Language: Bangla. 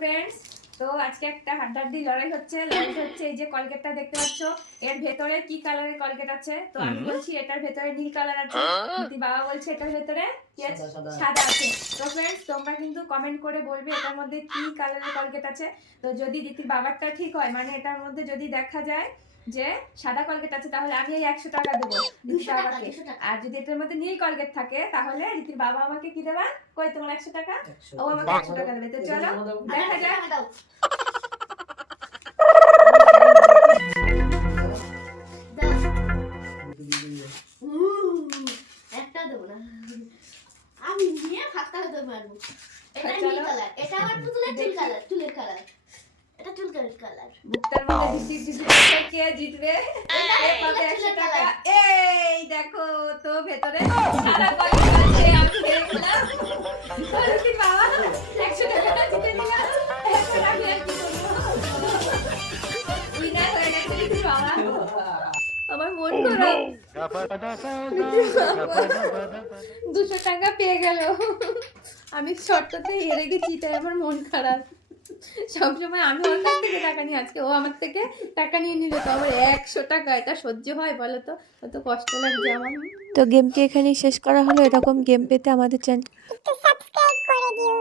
ফ্রেন্ডস, তো আজকে একটা হাড্ডাহাড্ডি লড়াই হচ্ছে এই যে কলগেটটা দেখতে পাচ্ছ, এর ভেতরে কি কালারের কলগেট আছে? তো আমি বলছি এটার ভেতরে নীল কালার আছে, কিন্তু বাবা বলছে এটার ভেতরে সাদা আছে। তো ফ্রেন্ডস, তোমরা কিন্তু কমেন্ট করে বলবে এটার মধ্যে কি কালারের কলগেট আছে। তো যদি দিতির বাবারটা ঠিক হয়, মানে এটার মধ্যে যদি দেখা যায় যে সাদা কলগেট আছে, তাহলে আমি এই 100 টাকা দেবো রীতির বাবাকে। আর যদি এটার মধ্যে নীল কলগেট থাকে, তাহলে রীতির বাবা আমাকে কি দেবা? কই তোমার 100 টাকা? ও আমাকে 100 টাকা দেবে। তো চলো দেখা যাক। একটা দেবো না, আমি নিয়ে ফাঁকা হতে পারবো। এটা নীল কালার, এটা আমার পুতুলের চুল কালার, চুলের কালার। এটা চুল কালার। বুকটার মধ্যে কে জিতবে? এই পাবে 100 টাকা। এই দেখো তো ভেতরে সাদা কলগেট আছে, আমি হেরে গেলাম। রীতির বাবা 100 টাকা জিতে নিল। এখন আমি আর কি করবো? উইনার হয়ে গেছে রীতির বাবা। আমার মন খারাপ। 200 টাকা পেয়ে গেল। আমি শর্ততে হেরে গেছি, তাই আমার মন খারাপ। সবসময় আমি ওর কাছ থেকে টাকা নিই, আজকে ও আমার থেকে টাকা নিয়ে নিল। তো আমার 100 টাকা, এটা সহ্য হয় বলো তো? কত কষ্ট লাগছে আমার। তো গেমটি এখানেই শেষ করা হলো। এরকম গেম পেতে আমাদের চ্যানেল একটু সাবস্ক্রাইব করে দিও।